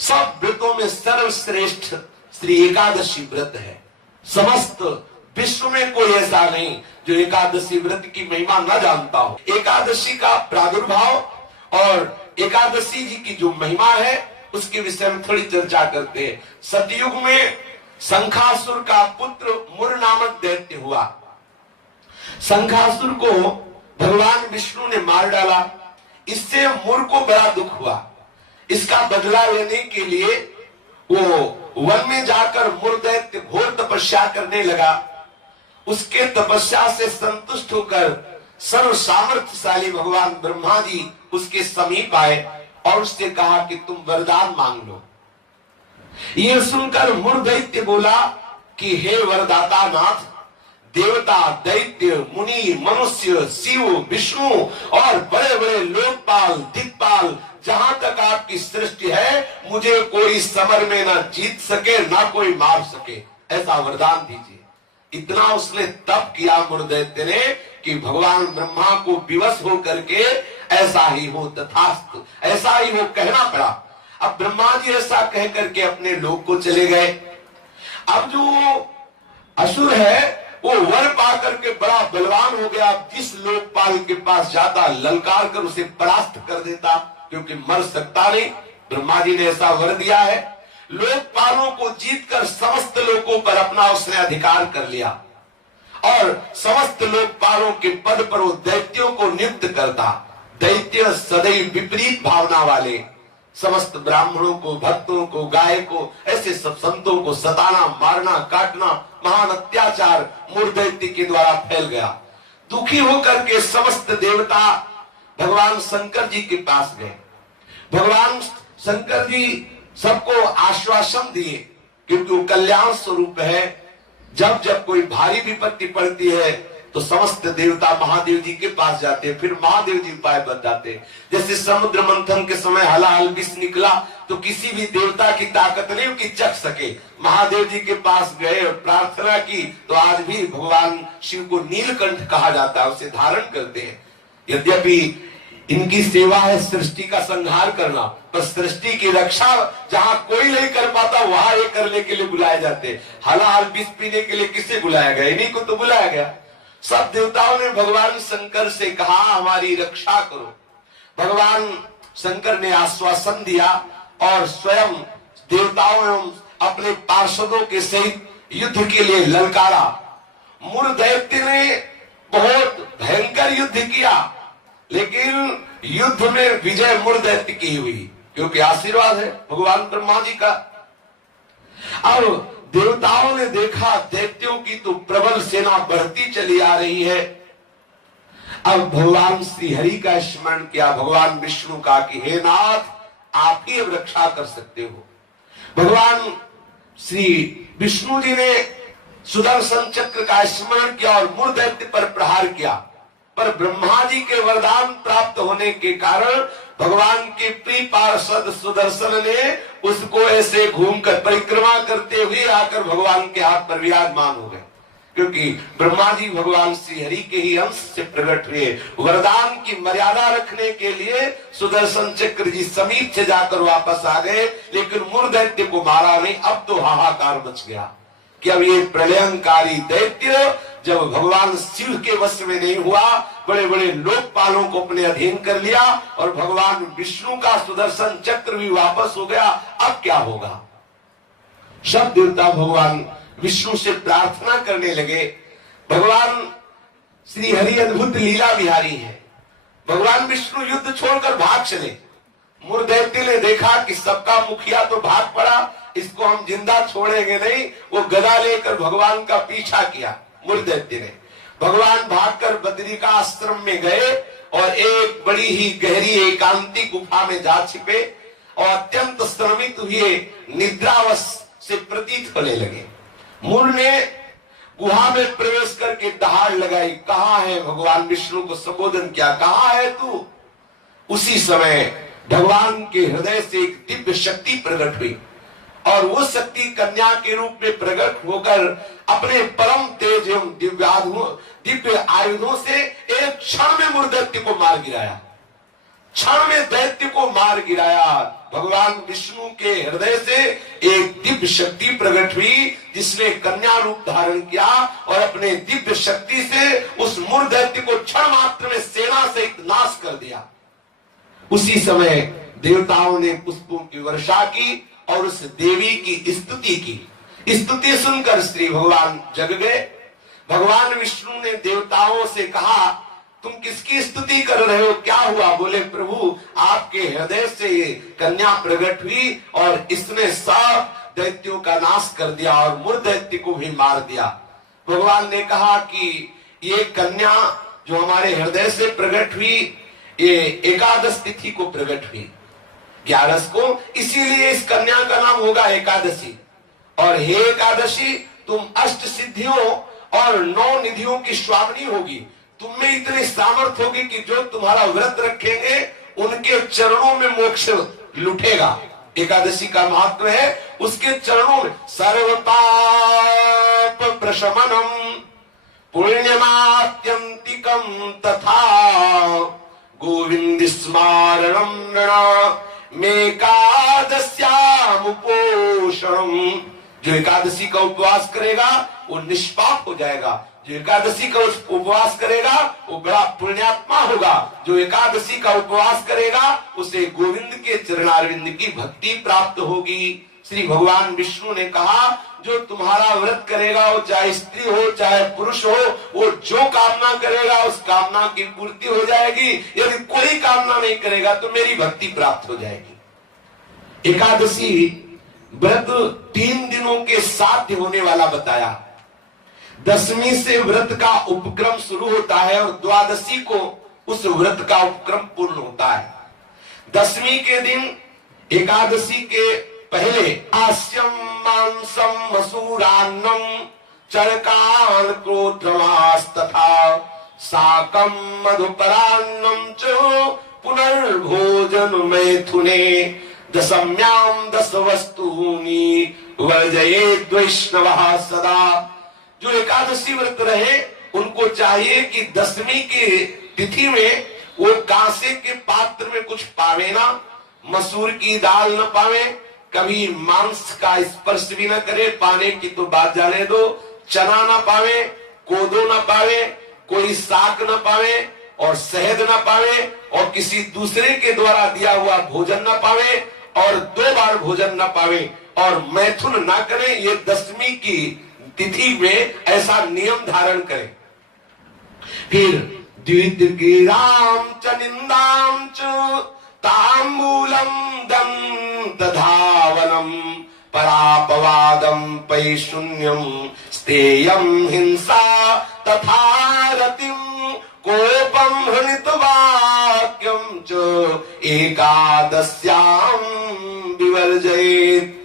सब व्रतों में सर्वश्रेष्ठ श्री एकादशी व्रत है। समस्त विश्व में कोई ऐसा नहीं जो एकादशी व्रत की महिमा न जानता हो। एकादशी का प्रादुर्भाव और एकादशी जी की जो महिमा है उसके विषय में थोड़ी चर्चा करते हैं। सतयुग में शंखासुर का पुत्र मुर नामक दैत्य हुआ। शंखासुर को भगवान विष्णु ने मार डाला। इससे मुर को बड़ा दुख हुआ। इसका बदला लेने के लिए वो वन में जाकर मुर दैत्य घोर तपस्या करने लगा। उसके तपस्या से संतुष्ट होकर सर्व सामर्थ्यशाली भगवान ब्रह्मा जी उसके समीप आए और उससे कहा कि तुम वरदान मांग लो। ये सुनकर मुर दैत्य बोला कि हे वरदाता नाथ, देवता, दैत्य, मुनि, मनुष्य, शिव, विष्णु और बड़े बड़े लोकपाल, दिक्पाल, जहां तक आपकी सृष्टि है, मुझे कोई समर में ना जीत सके ना कोई मार सके, ऐसा वरदान दीजिए। इतना उसने तप किया मुर दैत्य ने कि भगवान ब्रह्मा को विवश होकर के ऐसा ही हो तथास्तु, ऐसा ही हो कहना पड़ा। अब ब्रह्मा जी ऐसा कह करके अपने लोक को चले गए। अब जो असुर है वो वर पा करके बड़ा बलवान हो गया। जिस लोकपाल के पास जाता ललकार कर उसे परास्त कर देता, क्योंकि मर सकता नहीं। ब्रह्मा जी ने ऐसा वर दिया है। लोकपालों को जीतकर समस्त लोकों पर अपना उसने अधिकार कर लिया और समस्त लोकपालों के पद पर वो दैत्यों को नियुक्त करता। दैत्य सदैव विपरीत भावना वाले, समस्त ब्राह्मणों को, भक्तों को, गाय को, ऐसे सब संतों को सताना, मारना, काटना, महान अत्याचार मुर दैत्य के द्वारा फैल गया। दुखी होकर के समस्त देवता भगवान शंकर जी के पास गए। भगवान शंकर जी सबको आश्वासन दिए, क्योंकि वो कल्याण स्वरूप है। जब जब कोई भारी विपत्ति पड़ती है तो समस्त देवता महादेव जी के पास जाते हैं, फिर महादेव जी उपाय बताते हैं। जैसे समुद्र मंथन के समय हलाहल विष निकला तो किसी भी देवता की ताकत नहीं कि चख सके। महादेव जी के पास गए और प्रार्थना की तो आज भी भगवान शिव को नीलकंठ कहा जाता है, उसे धारण करते हैं। यद्यपि इनकी सेवा है सृष्टि का संहार करना, पर सृष्टि की रक्षा जहां कोई नहीं कर पाता वहां ये करने के लिए बुलाए जाते। हलाहल विष पीने के लिए किसे बुलाया गया? इन्हीं को तो बुलाया गया। सब देवताओं ने भगवान शंकर से कहा हमारी रक्षा करो। भगवान शंकर ने आश्वासन दिया और स्वयं देवताओं एवं अपने पार्षदों के सहित युद्ध के लिए ललकारा। मुर दैत्य ने बहुत भयंकर युद्ध किया, लेकिन युद्ध में विजय मुर दैत्य की हुई, क्योंकि आशीर्वाद है भगवान ब्रह्मा जी का। अब देवताओं ने देखा दैत्यों की तो प्रबल सेना बढ़ती चली आ रही है। अब भगवान श्री हरि का स्मरण किया, भगवान विष्णु का कि हे नाथ आप ही अब रक्षा कर सकते हो। भगवान श्री विष्णु जी ने सुदर्शन चक्र का स्मरण किया और मुर दैत्य पर प्रहार किया, पर ब्रह्मा जी के वरदान प्राप्त होने के कारण भगवान के प्रिय पार्षद सुदर्शन ने उसको ऐसे घूमकर परिक्रमा करते हुए आकर भगवान के हाथ पर विराजमान हो गए, क्योंकि ब्रह्मा जी भगवान श्री हरि के ही अंश से प्रकट हुए। वरदान की मर्यादा रखने के लिए सुदर्शन चक्र जी समीप से जाकर वापस आ गए, लेकिन मुर दैत्य को मारा नहीं। अब तो हाहाकार मच गया कि अब ये प्रलयंकारी दैत्य जब भगवान शिव के वश में नहीं हुआ, बड़े बड़े लोकपालों को अपने अधीन कर लिया और भगवान विष्णु का सुदर्शन चक्र भी वापस हो गया, अब क्या होगा? सब देवता भगवान विष्णु से प्रार्थना करने लगे। भगवान श्री हरि अद्भुत लीला विहारी है। भगवान विष्णु युद्ध छोड़कर भाग चले। मुर दैत्य ने देखा कि सबका मुखिया तो भाग पड़ा, इसको हम जिंदा छोड़ेंगे नहीं। वो गदा लेकर भगवान का पीछा किया। मुर दैत्य ने भगवान भागकर बद्रिका आश्रम में गए और एक बड़ी ही गहरी एकांतिक गुफा में जा छिपे और अत्यंत श्रमित हुए निद्रावश से प्रतीत होने लगे। मुर ने गुहा में प्रवेश करके दहाड़ लगाई, कहाँ है? भगवान विष्णु को संबोधन किया, कहाँ है तू? उसी समय भगवान के हृदय से एक दिव्य शक्ति प्रकट हुई और वो शक्ति कन्या के रूप में प्रकट होकर अपने परम तेज एवं दिव्य आयुधों से एक क्षण में मुर दैत्य को मार गिराया। क्षण में दैत्य को मार गिराया। भगवान विष्णु के हृदय से एक दिव्य शक्ति प्रकट हुई, जिसने कन्या रूप धारण किया और अपने दिव्य शक्ति से उस मूर दैत्य को क्षण मात्र में सेना सहित नाश कर दिया। उसी समय देवताओं ने पुष्पों की वर्षा की और उस देवी की स्तुति की। स्तुति सुनकर श्री भगवान जग गए। भगवान विष्णु ने देवताओं से कहा, तुम किसकी स्तुति कर रहे हो, क्या हुआ? बोले, प्रभु आपके हृदय से ये कन्या प्रकट हुई और इसने सब दैत्यों का नाश कर दिया और मूर दैत्य को भी मार दिया। भगवान ने कहा कि ये कन्या जो हमारे हृदय से प्रकट हुई, ये एकादश तिथि को प्रकट हुई, 11 को, इसीलिए इस कन्या का नाम होगा एकादशी। और हे एकादशी, तुम अष्ट सिद्धियों और 9 निधियों की स्वामिनी होगी। तुम में इतनी सामर्थ्य होगी कि जो तुम्हारा व्रत रखेंगे उनके चरणों में मोक्ष लुटेगा। एकादशी का महत्व है उसके चरणों में सर्वपाप प्रशमनम पुण्यमात्यंतिकम तथा गोविंद स्मारणम मेकादस्यामुपोषणम। जो एकादशी का उपवास करेगा वो निष्पाप हो जाएगा। जो एकादशी का उपवास करेगा वो बड़ा पुण्यात्मा होगा। जो एकादशी का उपवास करेगा उसे गोविंद के चरणारविंद की भक्ति प्राप्त होगी। श्री भगवान विष्णु ने कहा, जो तुम्हारा व्रत करेगा वो चाहे स्त्री हो चाहे पुरुष हो, वो जो कामना करेगा उस कामना की पूर्ति हो जाएगी। यदि कोई कामना नहीं करेगा तो मेरी भक्ति प्राप्त हो जाएगी। एकादशी व्रत 3 दिनों के साथ होने वाला बताया। 10वीं से व्रत का उपक्रम शुरू होता है और द्वादशी को उस व्रत का उपक्रम पूर्ण होता है। 10वीं के दिन एकादशी के पहले आस्यम मांसम मसूरान्नम चरकान क्रोधमास तथा साकम मधुपरान्नम च पुनर्भोजन मैथुने दशम्याम 10 वस्तूनि वर्जयेद वैष्णवः सदा। जो एकादशी व्रत रहे उनको चाहिए कि 10वीं की तिथि में वो कांसे के पात्र में कुछ पावे ना, मसूर की दाल न पावे, कभी मांस का स्पर्श भी न करे, पाने की तो बात जाने दो, चना न पावे, कोदो न पावे, कोई साग न पावे और शहद न पावे और किसी दूसरे के द्वारा दिया हुआ भोजन न पावे और 2 बार भोजन न पावे और मैथुन न करे। ये 10वीं की तिथि में ऐसा नियम धारण करें। फिर द्वितीयाम च निंदाम च तांबूलम दंत धावनम परापवादम पैशून्यम स्तेयम हिंसा तथा रतिम कोपम हृतवाक्यम च एकादश्याम विवर्जयेत्।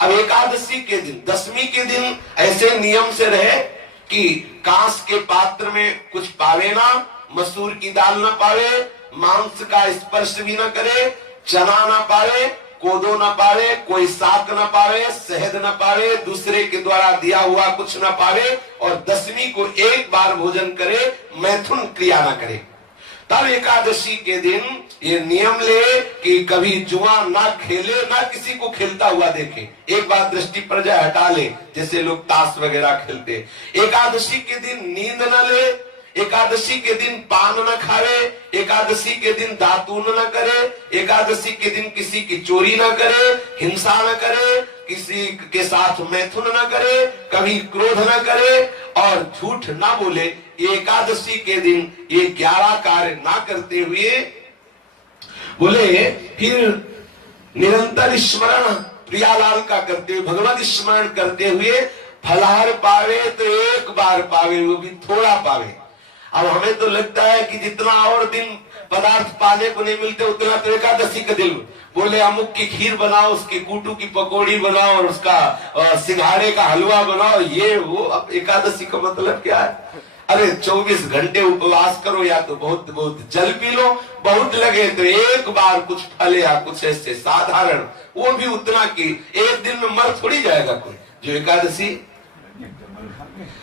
अब एकादशी के दिन 10वीं के दिन ऐसे नियम से रहे कि कांस के पात्र में कुछ पावे ना, मसूर की दाल ना पावे, मांस का स्पर्श भी ना करे, चना ना पावे, कोदो ना पावे, कोई साग ना पावे, शहद ना पावे, दूसरे के द्वारा दिया हुआ कुछ ना पावे और 10वीं को 1 बार भोजन करे, मैथुन क्रिया ना करे। तब एकादशी के दिन ये नियम ले कि कभी जुआ ना खेले, ना किसी को खेलता हुआ देखे। एक बार दृष्टि पर जाए हटा ले, जैसे लोग ताश वगैरह खेलते। एकादशी के दिन नींद न ले, एकादशी के दिन पान न खावे, एकादशी के दिन दातून न करे, एकादशी के दिन किसी की चोरी न करे, हिंसा न करे, किसी के साथ मैथुन न करे, कभी क्रोध न करे और झूठ न बोले। एकादशी के दिन ये 11 कार्य ना करते हुए बोले फिर निरंतर स्मरण प्रियालाल का करते हुए, भगवत स्मरण करते हुए फलाहार पावे तो 1 बार पावे, वो भी थोड़ा पावे। अब हमें तो लगता है कि जितना और दिन पदार्थ पाने को नहीं मिलते उतना तो एकादशी का दिन। बोले अमुक की खीर बनाओ, उसकी कूटू की पकौड़ी बनाओ और उसका सिंघाड़े का हलवा बनाओ, ये वो। अब एकादशी का मतलब क्या है? अरे 24 घंटे उपवास करो या तो बहुत बहुत जल पी लो, बहुत लगे तो 1 बार कुछ फल या कुछ ऐसे साधारण, वो भी उतना कि 1 दिन में मर थोड़ी जाएगा कोई। जो एकादशी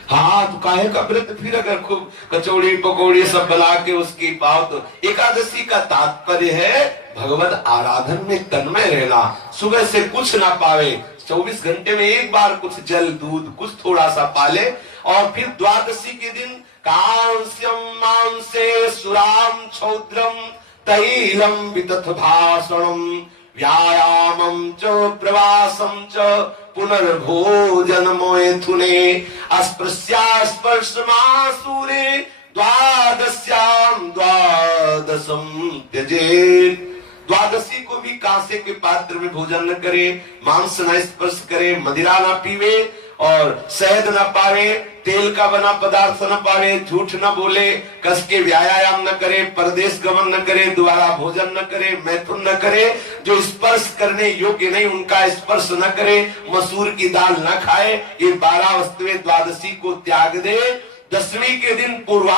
हाँ, तो काहे का व्रत फिर, अगर खूब कचौड़ी पकौड़ी सब बना के उसकी पाओ। तो एकादशी का तात्पर्य है भगवत आराधन में तन्मय रहना। सुबह से कुछ ना पावे, 24 घंटे में एक बार कुछ जल दूध कुछ थोड़ा सा पाले, और फिर द्वादशी के दिन कांस्यम मांसे सुराम क्षौद्रम तैलम वितथ भाषणम व्यायामं च प्रवासं च पुनर्भोजन मैथुने अस्पृश्यास्पर्शमासूरे द्वादश्याम द्वादशम त्यजेत्। द्वादशी को भी कांसे के पात्र में भोजन न करे, मांस न स्पर्श करे, मदिरा न पीवे और शहद न पावे, तेल का बना पदार्थ न पावे, झूठ न बोले, कस के व्यायाम न करे, परदेश गमन न करे, दोबारा भोजन न करे, मैथुन न करे, जो स्पर्श करने योग्य नहीं उनका स्पर्श न करे, मसूर की दाल न खाए। ये 12 वस्तुएं द्वादशी को त्याग दे। दसवीं के दिन पूर्वा